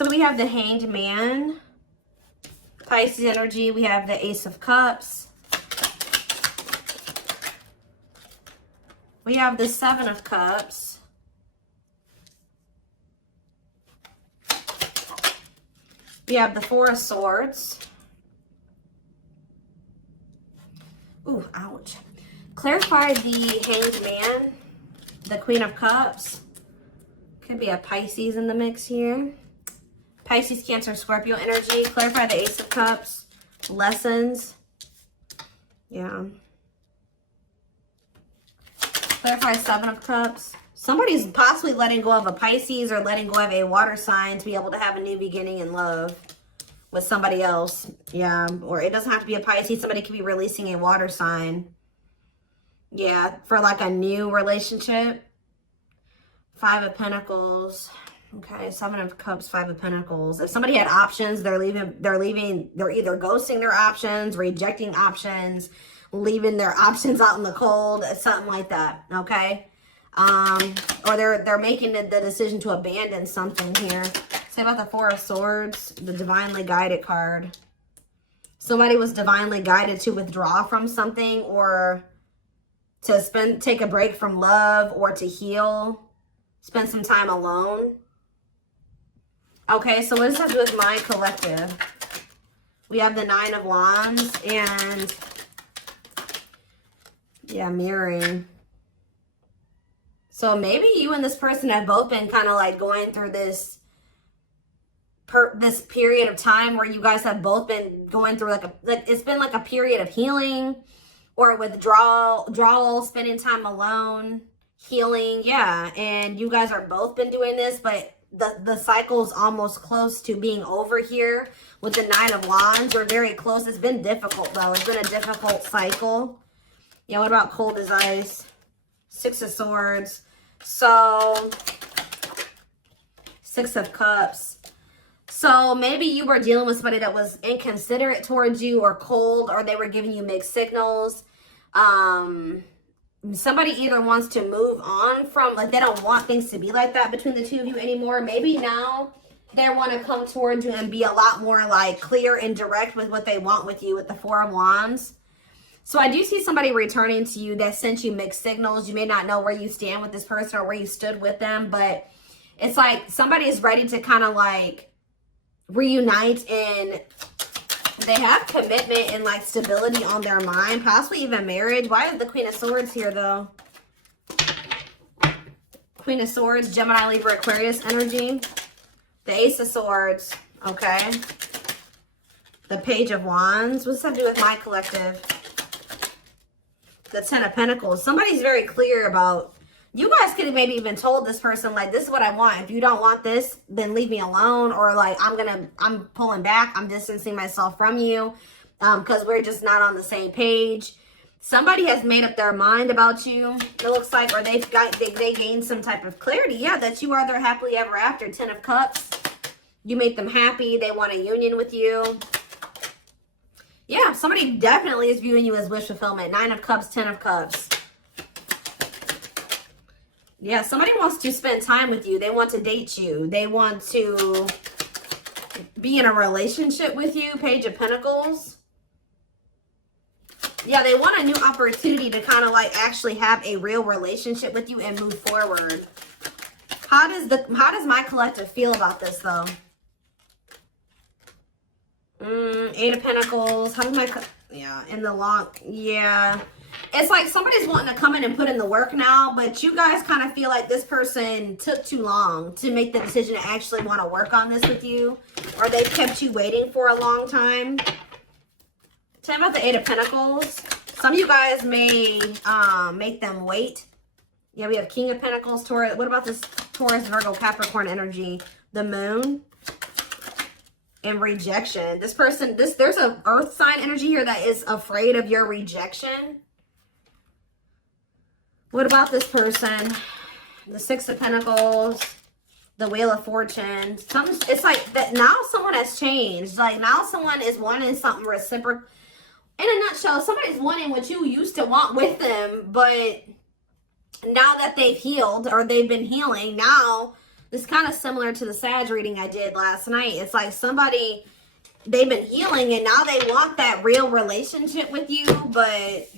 So we have the Hanged Man, Pisces energy. We have the Ace of Cups. We have the Seven of Cups. We have the Four of Swords. Ooh, ouch. Clarify the Hanged Man, the Queen of Cups. Could be a Pisces in the mix here. Pisces, Cancer, Scorpio energy. Clarify the Ace of Cups. Lessons. Yeah. Clarify Seven of Cups. Somebody's possibly letting go of a Pisces or letting go of a water sign to be able to have a new beginning in love with somebody else. Yeah. Or it doesn't have to be a Pisces. Somebody could be releasing a water sign. Yeah. For like a new relationship. Five of Pentacles. Okay, Seven of Cups, Five of Pentacles. If somebody had options, they're either ghosting their options, rejecting options, leaving their options out in the cold, something like that, okay? Or they're making the decision to abandon something here. Say about the Four of Swords, the Divinely Guided card. Somebody was divinely guided to withdraw from something or to take a break from love or to heal, spend some time alone. Okay, so what does that do with my collective? We have the Nine of Wands and, yeah, mirroring. So maybe you and this person have both been kind of like going through this period of time where you guys have both been going through it's been like a period of healing or withdrawal, spending time alone, healing, yeah. And you guys are both been doing this, but the cycle's almost close to being over here with the Nine of Wands. We're very close. It's been difficult, though. It's been a difficult cycle. Yeah, what about cold as ice? Six of Swords. So, Six of Cups. So, maybe you were dealing with somebody that was inconsiderate towards you or cold, or they were giving you mixed signals. Somebody either wants to move on from, like, they don't want things to be like that between the two of you anymore. Maybe now they want to come towards you and be a lot more, like, clear and direct with what they want with you with the Four of Wands. So I do see somebody returning to you that sent you mixed signals. You may not know where you stand with this person or where you stood with them, but it's like somebody is ready to kind of, like, reunite, and they have commitment and like stability on their mind, possibly even marriage. Why is the Queen of Swords here though? Queen of Swords, Gemini, Libra, Aquarius energy. The Ace of Swords, okay. The Page of Wands. What's that do with my collective? The Ten of Pentacles. Somebody's very clear about, you guys could have maybe even told this person, like, this is what I want. If you don't want this, then leave me alone. Or like, I'm pulling back. I'm distancing myself from you because we're just not on the same page. Somebody has made up their mind about you, it looks like, or they gained some type of clarity. Yeah, that you are their happily ever after. Ten of Cups. You make them happy. They want a union with you. Yeah, somebody definitely is viewing you as wish fulfillment. Nine of Cups, Ten of Cups. Yeah, somebody wants to spend time with you. They want to date you. They want to be in a relationship with you. Page of Pentacles. Yeah, they want a new opportunity to kind of like actually have a real relationship with you and move forward. How does my collective feel about this though? Eight of Pentacles. How does in the long, yeah. It's like somebody's wanting to come in and put in the work now, but you guys kind of feel like this person took too long to make the decision to actually want to work on this with you, or they've kept you waiting for a long time. Tell me about the Eight of Pentacles. Some of you guys may make them wait. Yeah, we have King of Pentacles, Taurus. What about this Taurus, Virgo, Capricorn energy? The Moon. And rejection. This person, there's an earth sign energy here that is afraid of your rejection. What about this person? The Six of Pentacles, the Wheel of Fortune. It's like that now someone has changed. Like now someone is wanting something reciprocal. In a nutshell, somebody's wanting what you used to want with them, but now that they've healed or they've been healing, now It's kind of similar to the Sag reading I did last night. It's like somebody, they've been healing and now they want that real relationship with you, but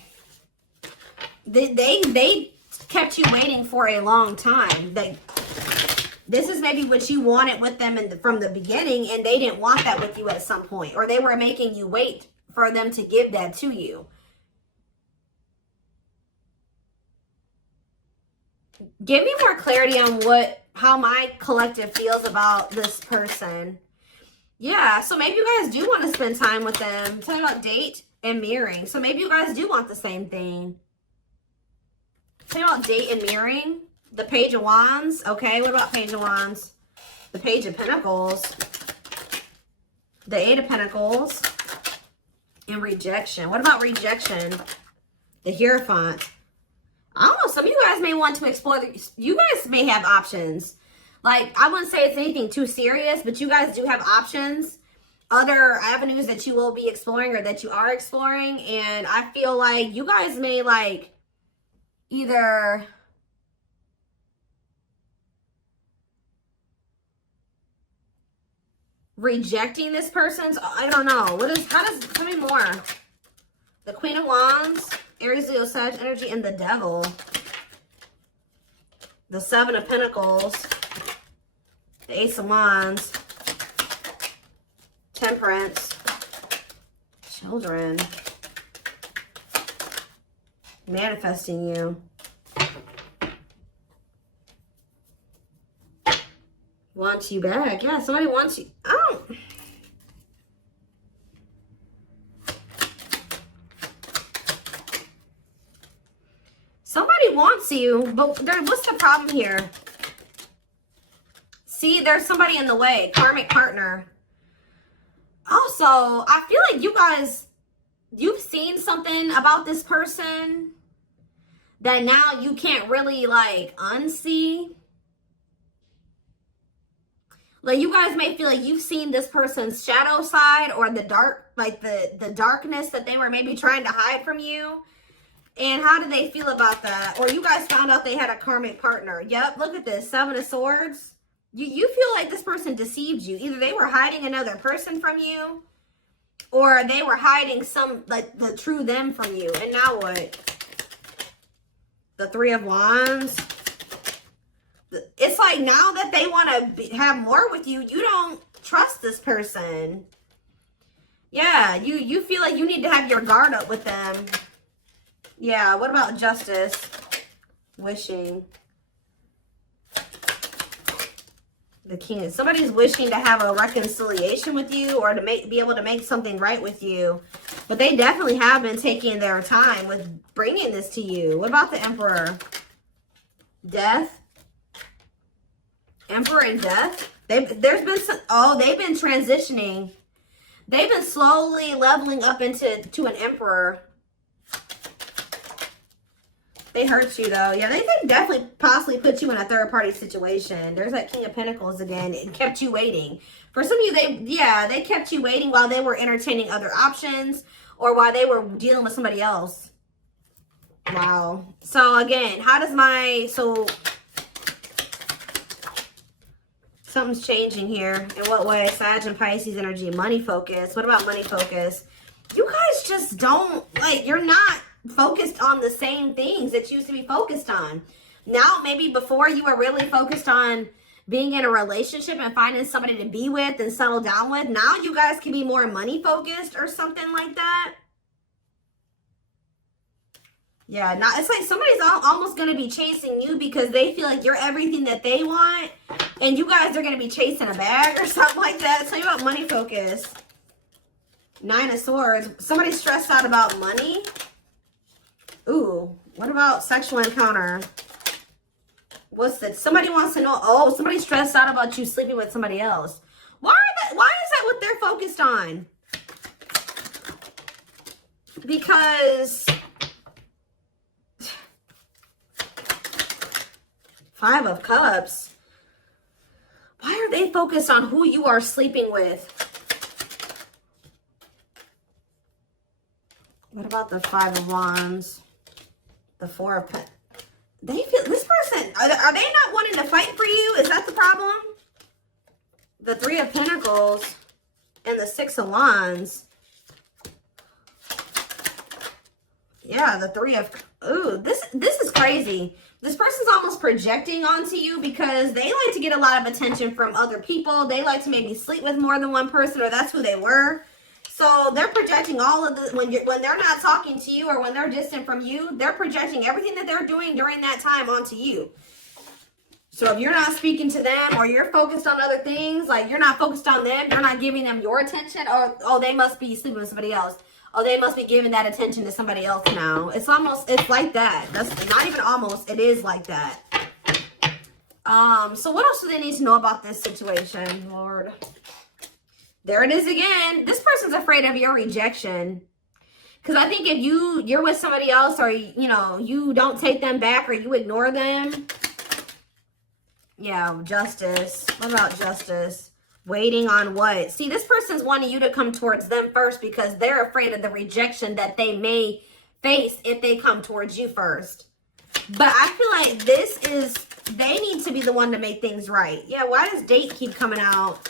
they kept you waiting for a long time. This is maybe what you wanted with them from the beginning, and they didn't want that with you at some point, or they were making you wait for them to give that to you. Give me more clarity on how my collective feels about this person. Yeah, so maybe you guys do want to spend time with them. Talking about date and mirroring. So maybe you guys do want the same thing. Talking about date and mirroring. The Page of Wands. Okay, what about Page of Wands? The Page of Pentacles. The Eight of Pentacles. And rejection. What about rejection? The Hierophant. I don't know. Some of you guys may want to explore. You guys may have options. Like, I wouldn't say it's anything too serious, but you guys do have options. Other avenues that you will be exploring or that you are exploring. And I feel like you guys may, like, either rejecting this person's, I don't know. Tell me more. The Queen of Wands, Aries, Leo, Sag energy, and the Devil. The Seven of Pentacles, the Ace of Wands, Temperance, Children, manifesting you. Wants you back. Yeah, somebody wants you. Oh. Somebody wants you, but what's the problem here? See, there's somebody in the way. Karmic partner. Also, I feel like you guys, you've seen something about this person that now you can't really, like, unsee. Like, you guys may feel like you've seen this person's shadow side or the dark, like the darkness that they were maybe trying to hide from you. And how did they feel about that? Or you guys found out they had a karmic partner. Yep, look at this. Seven of Swords. You feel like this person deceived you. Either they were hiding another person from you, or they were hiding like, the true them from you. And now what? The Three of Wands. It's like now that they want to have more with you, you don't trust this person. Yeah, you feel like you need to have your guard up with them. Yeah, what about Justice? Wishing. The King. Somebody's wishing to have a reconciliation with you or to be able to make something right with you. But they definitely have been taking their time with bringing this to you. What about the Emperor? Death. Emperor and Death. They've been transitioning. They've been slowly leveling up to an Emperor. They hurt you though. Yeah, they definitely possibly put you in a third party situation. There's that King of Pentacles again. It kept you waiting. For some of you, they kept you waiting while they were entertaining other options or while they were dealing with somebody else. Wow. So again, something's changing here. In what way? Sag and Pisces energy. Money focus. What about money focus? You guys just don't, like, you're not focused on the same things that you used to be focused on. Now, maybe before you were really focused on being in a relationship and finding somebody to be with and settle down with. Now you guys can be more money focused or something like that. Yeah, now it's like somebody's almost going to be chasing you because they feel like you're everything that they want. And you guys are going to be chasing a bag or something like that. Tell you about money focus. Nine of Swords. Somebody's stressed out about money. Ooh, what about sexual encounter? What's that? Somebody wants to know. Oh, somebody's stressed out about you sleeping with somebody else. Why is that what they're focused on? Because Five of Cups. Why are they focused on who you are sleeping with? What about the Five of Wands? The Four of They feel, this person, are they not wanting to fight for you? Is that the problem? The Three of Pentacles and the Six of Wands. Yeah, the Three of, ooh, this is crazy. This person's almost projecting onto you because they like to get a lot of attention from other people. They like to maybe sleep with more than one person, or that's who they were. So they're projecting all of the, when they're not talking to you or when they're distant from you, they're projecting everything that they're doing during that time onto you. So if you're not speaking to them or you're focused on other things, like you're not focused on them, you're not giving them your attention, or, oh, they must be sleeping with somebody else. Oh, they must be giving that attention to somebody else now. It's almost, it's like that. That's not even almost, it is like that. So what else do they need to know about this situation, Lord? There it is again. This person's afraid of your rejection. Because I think if you're with somebody else, or, you know, you don't take them back or you ignore them. Yeah, justice. What about justice? Waiting on what? See, this person's wanting you to come towards them first because they're afraid of the rejection that they may face if they come towards you first. But I feel like this is, they need to be the one to make things right. Yeah, why does date keep coming out?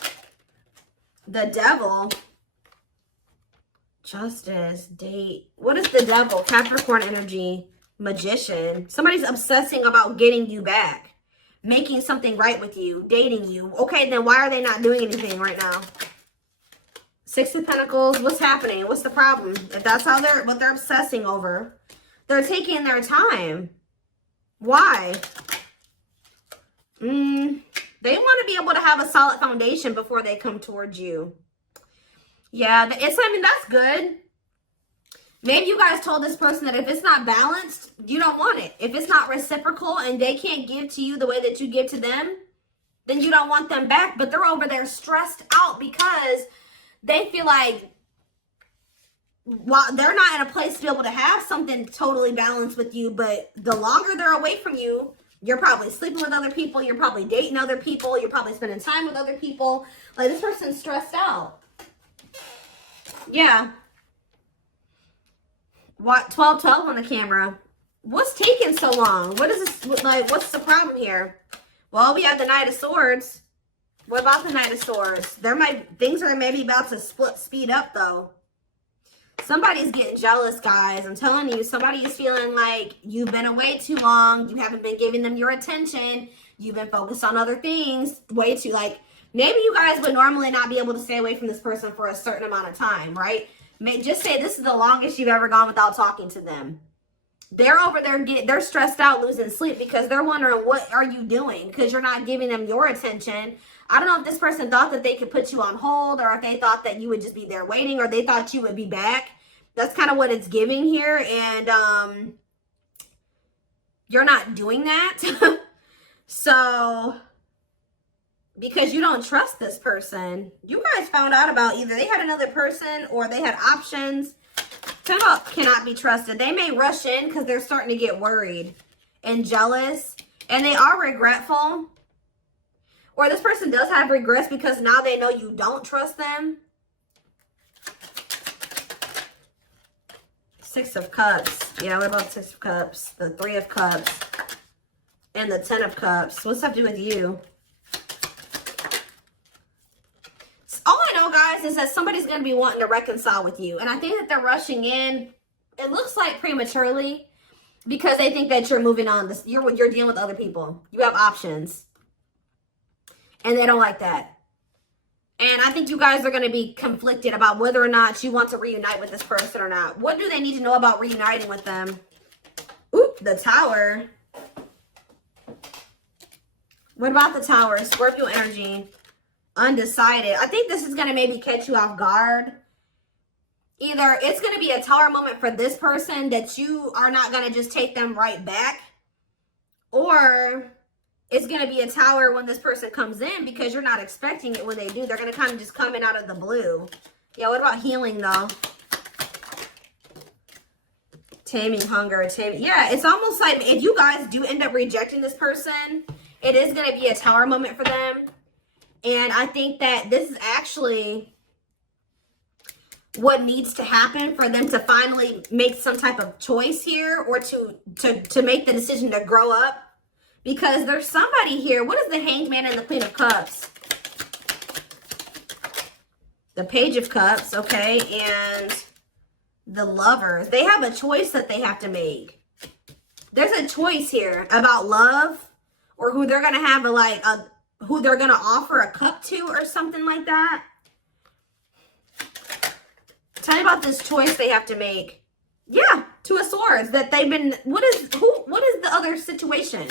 The devil. Justice, date. What is the devil? Capricorn energy. Magician. Somebody's obsessing about getting you back. Making something right with you, dating you. Okay, then why are they not doing anything right now? Six of Pentacles, what's happening? What's the problem? If that's how what they're obsessing over, they're taking their time. Why? They want to be able to have a solid foundation before they come towards you. Yeah, I mean, that's good. Maybe you guys told this person that if it's not balanced, you don't want it. If it's not reciprocal and they can't give to you the way that you give to them, then you don't want them back. But they're over there stressed out because they feel like, while they're not in a place to be able to have something totally balanced with you, but the longer they're away from you, you're probably sleeping with other people, you're probably dating other people, you're probably spending time with other people. Like, this person's stressed out. Yeah. What? 1212 on the camera. What's taking so long? What is this, like, what's the problem here? Well, we have the Knight of Swords. What about the Knight of Swords? Things are maybe about to speed up, though. Somebody's getting jealous, guys. I'm telling you, somebody is feeling like you've been away too long. You haven't been giving them your attention. You've been focused on other things way too, like, maybe you guys would normally not be able to stay away from this person for a certain amount of time, right? Just say this is the longest you've ever gone without talking to them. They're over there, they're stressed out, losing sleep because they're wondering, what are you doing? Because you're not giving them your attention. I don't know if this person thought that they could put you on hold, or if they thought that you would just be there waiting, or they thought you would be back. That's kind of what it's giving here. And you're not doing that. So, because you don't trust this person. You guys found out about either they had another person or they had options. Cannot be trusted. They may rush in because they're starting to get worried and jealous. And they are regretful. Or this person does have regrets because now they know you don't trust them. Six of Cups. Yeah, what about Six of Cups? The Three of Cups. And the Ten of Cups. What's that have to do with you? All I know, guys, is that somebody's going to be wanting to reconcile with you. And I think that they're rushing in, it looks like prematurely, because they think that you're moving on. You're dealing with other people. You have options. And they don't like that. And I think you guys are going to be conflicted about whether or not you want to reunite with this person or not. What do they need to know about reuniting with them? Oop, the Tower. What about the Tower? Scorpio energy. Undecided. I think this is going to maybe catch you off guard. Either it's going to be a Tower moment for this person that you are not going to just take them right back, or it's going to be a Tower when this person comes in because you're not expecting it when they do. They're going to kind of just come in out of the blue. Yeah, what about healing, though? Taming hunger. Yeah, it's almost like if you guys do end up rejecting this person, it is going to be a Tower moment for them. And I think that this is actually, what needs to happen for them to finally make some type of choice here, or to make the decision to grow up. Because there's somebody here. What is the Hanged Man and the Queen of Cups? The Page of Cups, okay, and the Lovers. They have a choice that they have to make. There's a choice here about love, or who they're gonna have who they're gonna offer a cup to, or something like that. Tell me about this choice they have to make. Yeah, Two of Swords. That they've been. What is the other situation?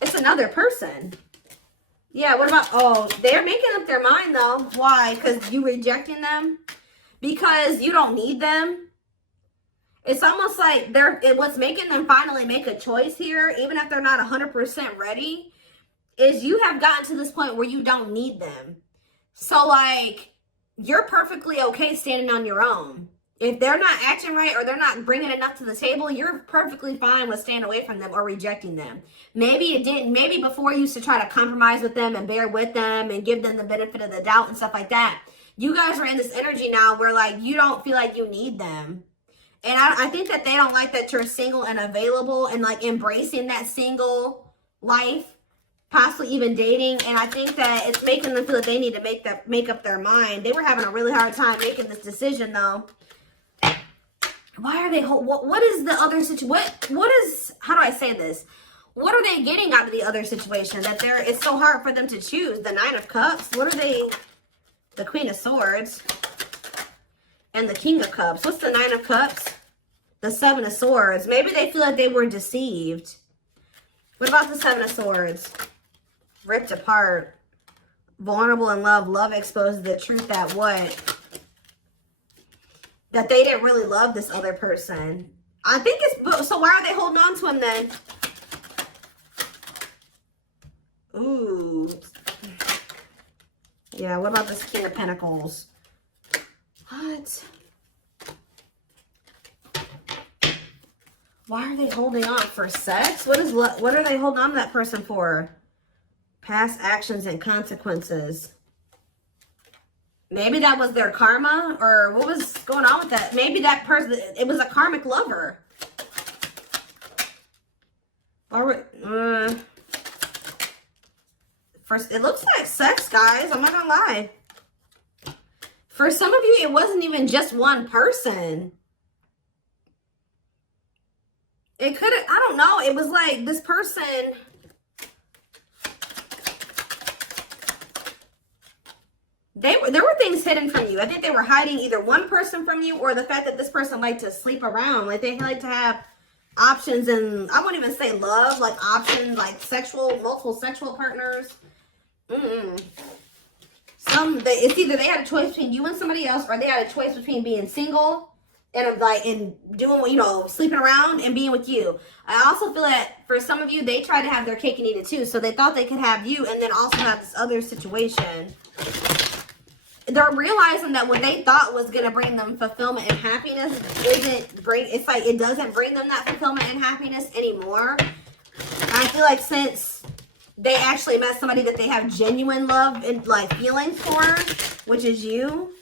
It's another person. Yeah, what about, oh, they're making up their mind though. Why? Because you rejecting them? Because you don't need them? It's almost like what's making them finally make a choice here, even if they're not 100% ready, is you have gotten to this point where you don't need them. So like, you're perfectly okay standing on your own. If they're not acting right, or they're not bringing enough to the table, you're perfectly fine with staying away from them or rejecting them. Maybe before you used to try to compromise with them and bear with them and give them the benefit of the doubt and stuff like that. You guys are in this energy now where like you don't feel like you need them. And I think that they don't like that you're single and available and like embracing that single life, possibly even dating. And I think that it's making them feel that they need to make up their mind. They were having a really hard time making this decision though. Why are they, what is the other situation? What is, how do I say this? What are they getting out of the other situation that it's so hard for them to choose? The Nine of Cups. What are they, the Queen of Swords and the King of Cups. What's the Nine of Cups? The Seven of Swords. Maybe they feel like they were deceived. What about the Seven of Swords? Ripped apart. Vulnerable in love. Love exposes the truth that what? That they didn't really love this other person. I think it's, so why are they holding on to him then? Ooh. Yeah, what about this King of Pentacles? What? Why are they holding on? For sex? What are they holding on to that person for? Past actions and consequences. Maybe that was their karma, or what was going on with that? Maybe that person, it was a karmic lover. Or, first, it looks like sex, guys. I'm not gonna lie. For some of you, it wasn't even just one person. It could have, I don't know. It was like this person. There were things hidden from you. I think they were hiding either one person from you, or the fact that this person liked to sleep around. Like they like to have options, and I wouldn't even say love, like options, like multiple sexual partners. It's either they had a choice between you and somebody else, or they had a choice between being single and doing, sleeping around and being with you. I also feel that for some of you, they tried to have their cake and eat it too. So they thought they could have you and then also have this other situation. They're realizing that what they thought was going to bring them fulfillment and happiness it's like it doesn't bring them that fulfillment and happiness anymore. And I feel like since they actually met somebody that they have genuine love and like feelings for, which is you.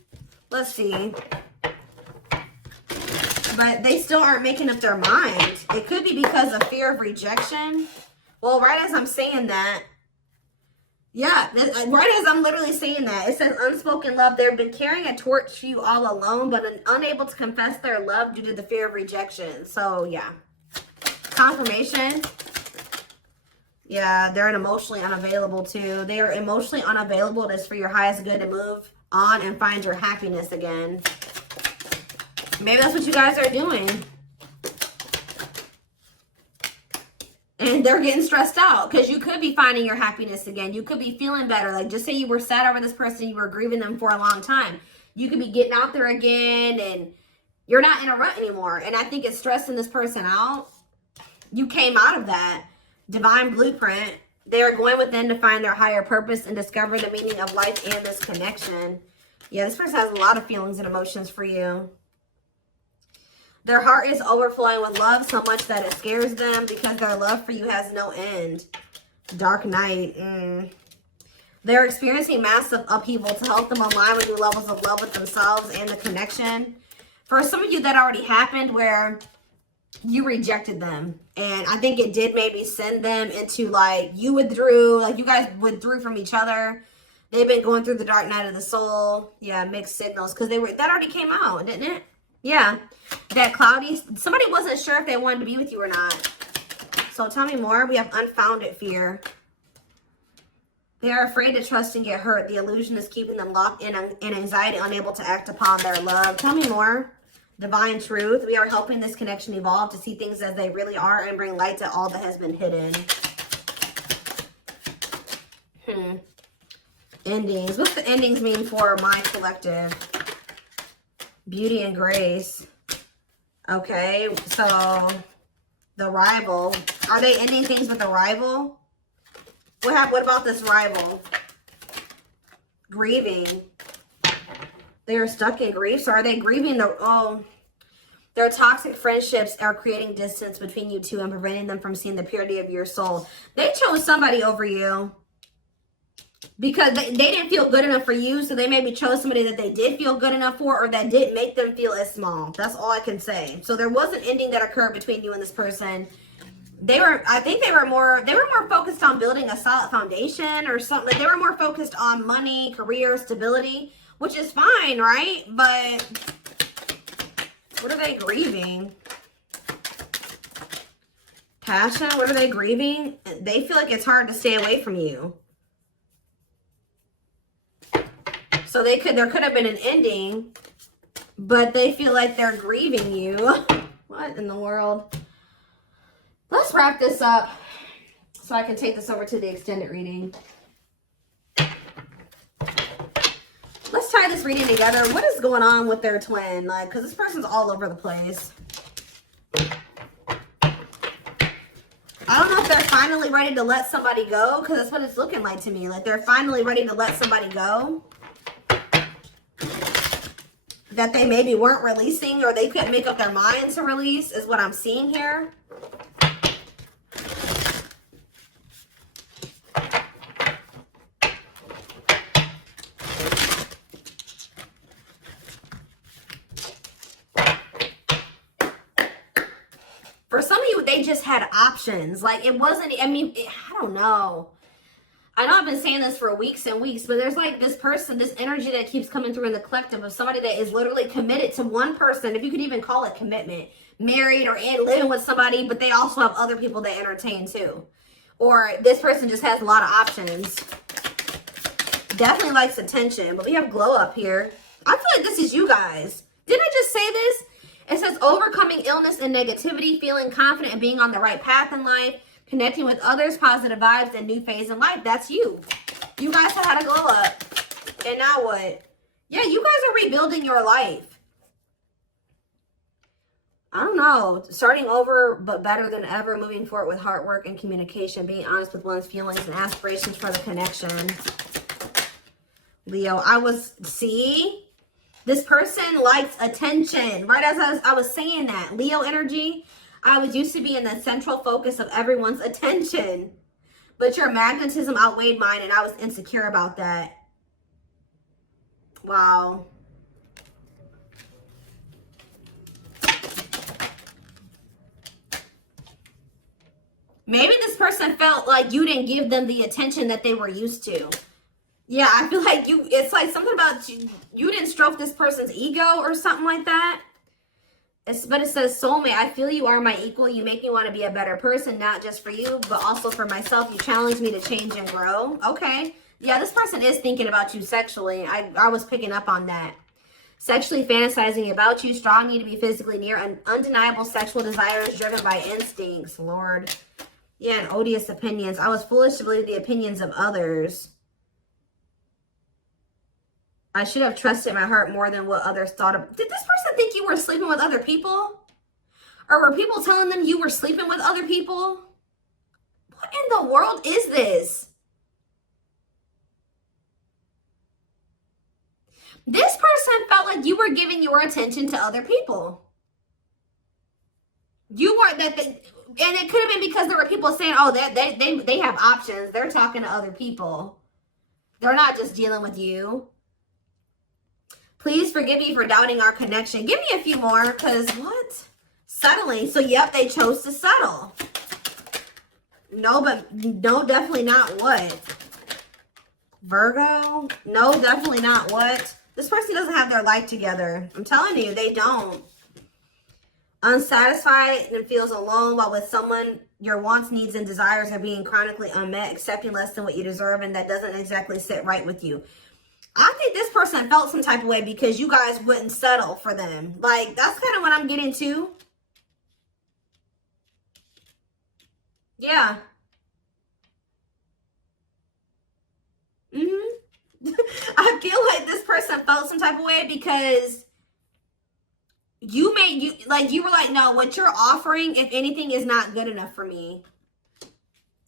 Let's see. But they still aren't making up their mind. It could be because of fear of rejection. Well, right as I'm saying that, yeah, right as I'm literally saying that, it says unspoken love. They've been carrying a torch for you all alone, but unable to confess their love due to the fear of rejection. So, yeah. Confirmation. Yeah, they're emotionally unavailable too. They are emotionally unavailable. It is for your highest good to move on and find your happiness again. Maybe that's what you guys are doing. And they're getting stressed out because you could be finding your happiness again. You could be feeling better. Like just say you were sad over this person, you were grieving them for a long time. You could be getting out there again and you're not in a rut anymore. And I think it's stressing this person out. You came out of that divine blueprint. They are going within to find their higher purpose and discover the meaning of life and this connection. Yeah, this person has a lot of feelings and emotions for you. Their heart is overflowing with love so much that it scares them because their love for you has no end. Dark Knight. They're experiencing massive upheaval to help them align with new levels of love with themselves and the connection. For some of you, that already happened where you rejected them. And I think it did maybe send them into like, you withdrew, like you guys withdrew from each other. They've been going through the dark night of the soul. Yeah, mixed signals. Because that already came out, didn't it? Yeah. That cloudy, somebody wasn't sure if they wanted to be with you or not. So tell me more. We have unfounded fear. They are afraid to trust and get hurt. The illusion is keeping them locked in anxiety, unable to act upon their love. Tell me more. Divine truth. We are helping this connection evolve to see things as they really are and bring light to all that has been hidden. Endings. What's the endings mean for my collective? Beauty and grace. Okay, so the rival. Are they ending things with a rival? What about this rival? Grieving. They are stuck in grief. So are they grieving their toxic friendships are creating distance between you two and preventing them from seeing the purity of your soul. They chose somebody over you because they didn't feel good enough for you. So they maybe chose somebody that they did feel good enough for, or that didn't make them feel as small. That's all I can say. So there was an ending that occurred between you and this person. I think they were more focused on building a solid foundation or something. They were more focused on money, career, stability, which is fine, right? But what are they grieving? Passion, what are they grieving? They feel like it's hard to stay away from you. So there could have been an ending, but they feel like they're grieving you. What in the world? Let's wrap this up so I can take this over to the extended reading. Let's tie this reading together. What is going on with their twin? Like, because this person's all over the place. I don't know if they're finally ready to let somebody go, because that's what it's looking like to me. Like, they're finally ready to let somebody go that they maybe weren't releasing, or they couldn't make up their minds to release, is what I'm seeing here. For some of you, they just had options. Like, it wasn't, I don't know. I know I've been saying this for weeks and weeks, but there's like this person, this energy that keeps coming through in the collective of somebody that is literally committed to one person, if you could even call it commitment, married or living with somebody, but they also have other people they entertain too. Or this person just has a lot of options. Definitely likes attention, but we have glow up here. I feel like this is you guys. Didn't I just say this? It says overcoming illness and negativity, feeling confident and being on the right path in life, connecting with others, positive vibes, and new phase in life. That's you. You guys have had a glow up. And now what? Yeah, you guys are rebuilding your life. I don't know. Starting over, but better than ever. Moving forward with hard work and communication. Being honest with one's feelings and aspirations for the connection. Leo, see? This person likes attention. Right as I was saying that. Leo energy. I was used to be in the central focus of everyone's attention. But your magnetism outweighed mine, and I was insecure about that. Wow. Maybe this person felt like you didn't give them the attention that they were used to. Yeah, I feel like it's like something about you didn't stroke this person's ego or something like that. But it says, soulmate, I feel you are my equal. You make me want to be a better person, not just for you, but also for myself. You challenge me to change and grow. Okay. Yeah, this person is thinking about you sexually. I was picking up on that. Sexually fantasizing about you, strong need to be physically near, and undeniable sexual desires driven by instincts. Lord. Yeah, and odious opinions. I was foolish to believe the opinions of others. I should have trusted my heart more than what others thought of. Did this person think you were sleeping with other people? Or were people telling them you were sleeping with other people? What in the world is this? This person felt like you were giving your attention to other people. You weren't and it could have been because there were people saying, oh, they have options. They're talking to other people. They're not just dealing with you. Please forgive me for doubting our connection. Give me a few more, because what? Settling. So, yep, they chose to settle. No, but no, definitely not what? Virgo? No, definitely not what? This person doesn't have their life together. I'm telling you, they don't. Unsatisfied and feels alone while with someone your wants, needs, and desires are being chronically unmet, accepting less than what you deserve, and that doesn't exactly sit right with you. I think this person felt some type of way because you guys wouldn't settle for them. Like, that's kind of what I'm getting to. Yeah. I feel like this person felt some type of way because you were like, no, what you're offering, if anything, is not good enough for me.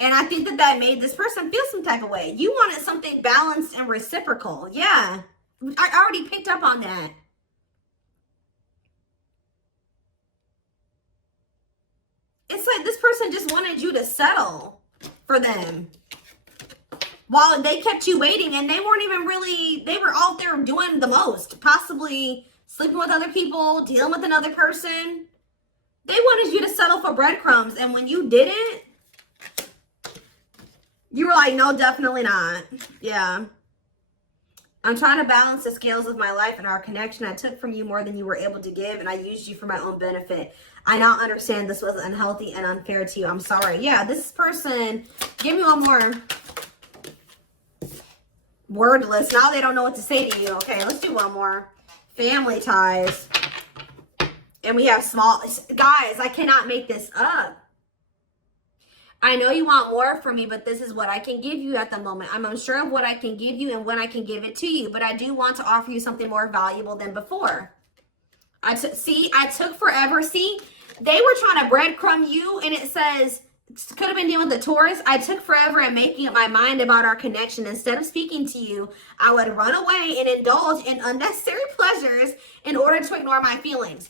And I think that made this person feel some type of way. You wanted something balanced and reciprocal. Yeah. I already picked up on that. It's like this person just wanted you to settle for them. While they kept you waiting, and they weren't even really, they were out there doing the most. Possibly sleeping with other people, dealing with another person. They wanted you to settle for breadcrumbs. And when you didn't, you were like, no, definitely not. Yeah. I'm trying to balance the scales of my life and our connection. I took from you more than you were able to give, and I used you for my own benefit. I now understand this was unhealthy and unfair to you. I'm sorry. Yeah, this person, give me one more. Wordless. Now they don't know what to say to you. Okay, let's do one more. Family ties. And we have small... Guys, I cannot make this up. I know you want more from me, but this is what I can give you at the moment. I'm unsure of what I can give you and when I can give it to you. But I do want to offer you something more valuable than before. I took forever. See, they were trying to breadcrumb you, and it says... Could have been dealing with the Taurus. I took forever in making up my mind about our connection. Instead of speaking to you, I would run away and indulge in unnecessary pleasures in order to ignore my feelings.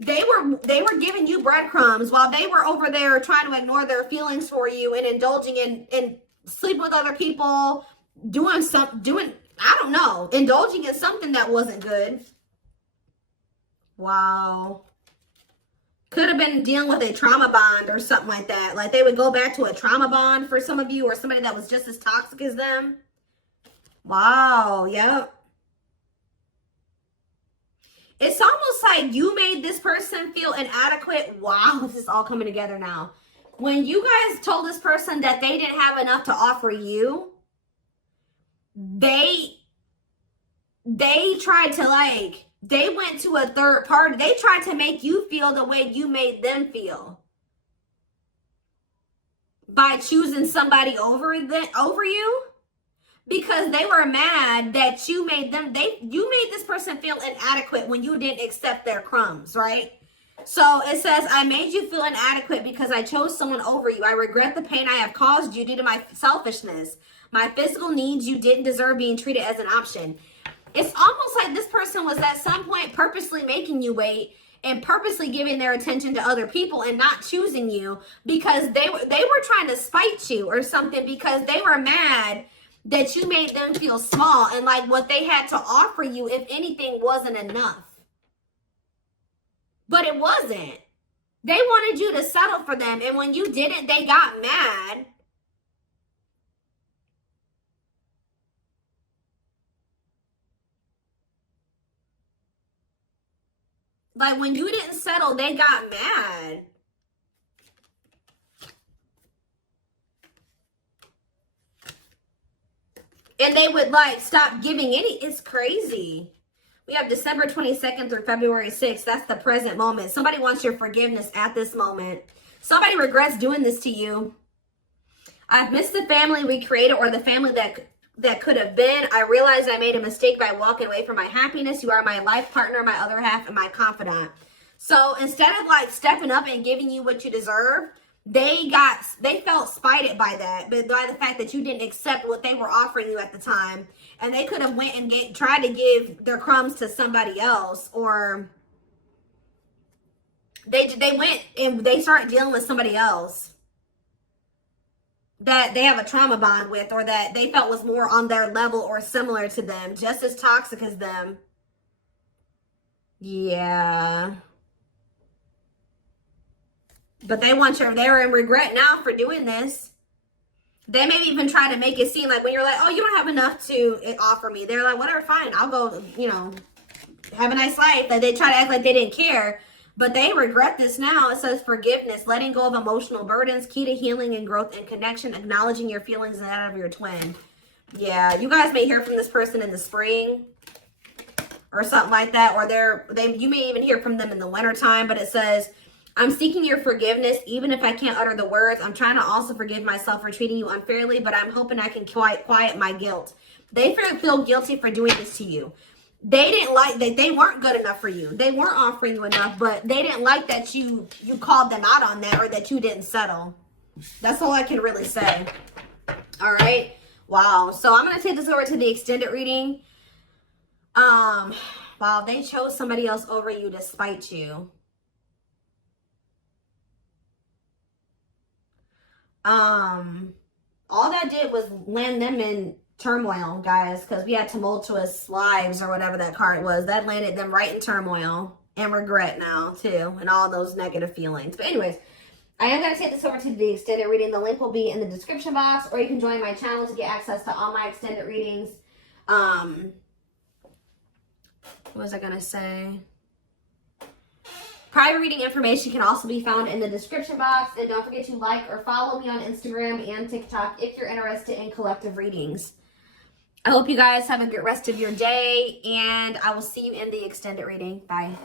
They were giving you breadcrumbs while they were over there trying to ignore their feelings for you and indulging in sleeping with other people, I don't know, indulging in something that wasn't good. Wow. Could have been dealing with a trauma bond or something like that. Like they would go back to a trauma bond for some of you, or somebody that was just as toxic as them. Wow, yep. It's almost like you made this person feel inadequate. Wow, this is all coming together now. When you guys told this person that they didn't have enough to offer you, they tried to they went to a third party. They tried to make you feel the way you made them feel. By choosing somebody over you. Because they were mad that you made this person feel inadequate when you didn't accept their crumbs, right? So it says, I made you feel inadequate because I chose someone over you. I regret the pain I have caused you due to my selfishness. My physical needs, you didn't deserve being treated as an option. It's almost like this person was at some point purposely making you wait and purposely giving their attention to other people and not choosing you because they were trying to spite you or something, because they were mad that you made them feel small and like what they had to offer you, if anything, wasn't enough. But it wasn't. They wanted you to settle for them, and when you didn't, they got mad. Like, when you didn't settle, they got mad. And they would, stop giving any. It's crazy. We have December 22nd through February 6th. That's the present moment. Somebody wants your forgiveness at this moment. Somebody regrets doing this to you. I've missed the family we created, or the family that could have been. I realized I made a mistake by walking away from my happiness. You are my life partner, my other half, and my confidant. So instead of stepping up and giving you what you deserve, they felt spited by that, but by the fact that you didn't accept what they were offering you at the time. And they could have went and tried to give their crumbs to somebody else, or they went and they started dealing with somebody else. that they have a trauma bond with, or that they felt was more on their level or similar to them, just as toxic as them. Yeah. But they're in regret now for doing this. They may even try to make it seem like when you're like, oh, you don't have enough to offer me. They're like, whatever, fine. I'll go, you know, have a nice life. Like, they try to act like they didn't care. But they regret this now. It says forgiveness, letting go of emotional burdens, key to healing and growth and connection, acknowledging your feelings and that of your twin. Yeah, you guys may hear from this person in the spring or something like that. Or you may even hear from them in the wintertime. But it says, I'm seeking your forgiveness, even if I can't utter the words. I'm trying to also forgive myself for treating you unfairly, but I'm hoping I can quiet my guilt. They feel guilty for doing this to you. They didn't like that. They weren't good enough for you. They weren't offering you enough, but they didn't like that you called them out on that, or that you didn't settle. That's all I can really say. All right. Wow. So I'm going to take this over to the extended reading. Wow, they chose somebody else over you to spite you. All that did was land them in turmoil, guys, because we had tumultuous lives, or whatever that card was. That landed them right in turmoil and regret now too, and all those negative feelings. But anyways, I am going to take this over to the extended reading. The link will be in the description box, or you can join my channel to get access to all my extended readings. What was I going to say? Private reading information can also be found in the description box. And don't forget to like or follow me on Instagram and TikTok if you're interested in collective readings. I hope you guys have a good rest of your day, and I will see you in the extended reading. Bye.